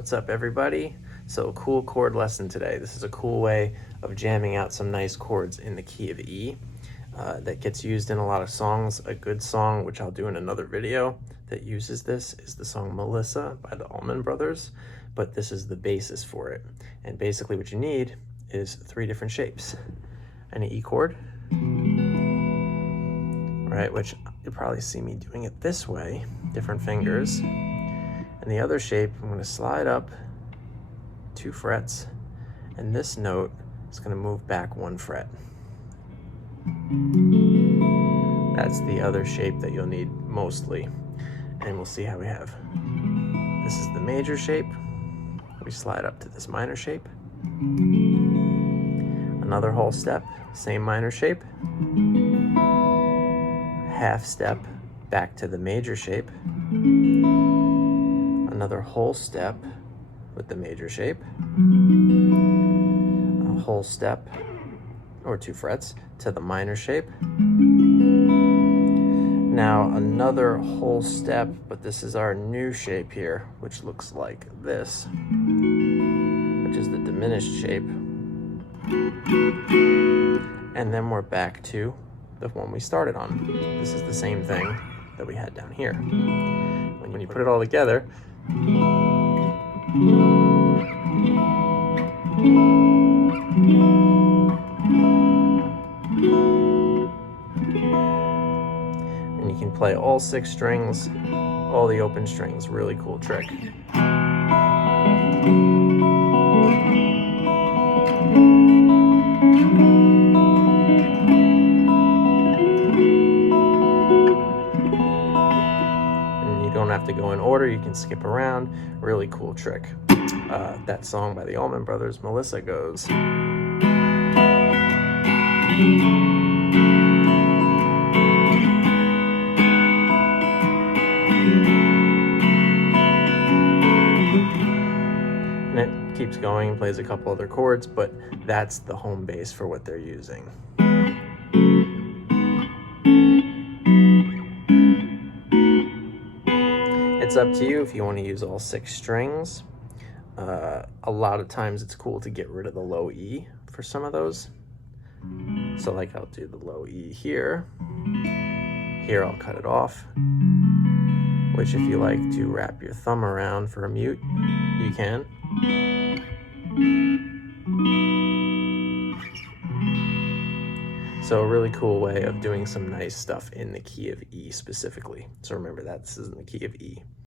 What's up, everybody? So, cool chord lesson today. This is a cool way of jamming out some nice chords in the key of E that gets used in a lot of songs. A good song, which I'll do in another video, that uses this is the song Melissa by the Allman Brothers, but this is the basis for it. And basically what you need is 3 different shapes. An E chord, right, which you'll probably see me doing it this way, different fingers. And the other shape, I'm going to slide up 2 frets, and this note is going to move back 1 fret. That's the other shape that you'll need mostly, and we'll see how we have. This is the major shape. We slide up to this minor shape. Another whole step, same minor shape. Half step back to the major shape. Another whole step with the major shape, a whole step or 2 frets to the minor shape. Now another whole step, but this is our new shape here, which looks like this, which is the diminished shape. And then we're back to the one we started on. This is the same thing that we had down here. When you put it all together, and you can play all 6 strings, all the open strings. Really cool trick. Don't have to go in order, you can skip around. Really cool trick. That song by the Allman Brothers, Melissa, goes. And it keeps going, plays a couple other chords, but that's the home base for what they're using. It's up to you if you want to use all 6 strings. A lot of times it's cool to get rid of the low E for some of those. So like I'll do the low E here. Here I'll cut it off, which if you like to wrap your thumb around for a mute, you can. So a really cool way of doing some nice stuff in the key of E specifically. So remember that this is in the key of E.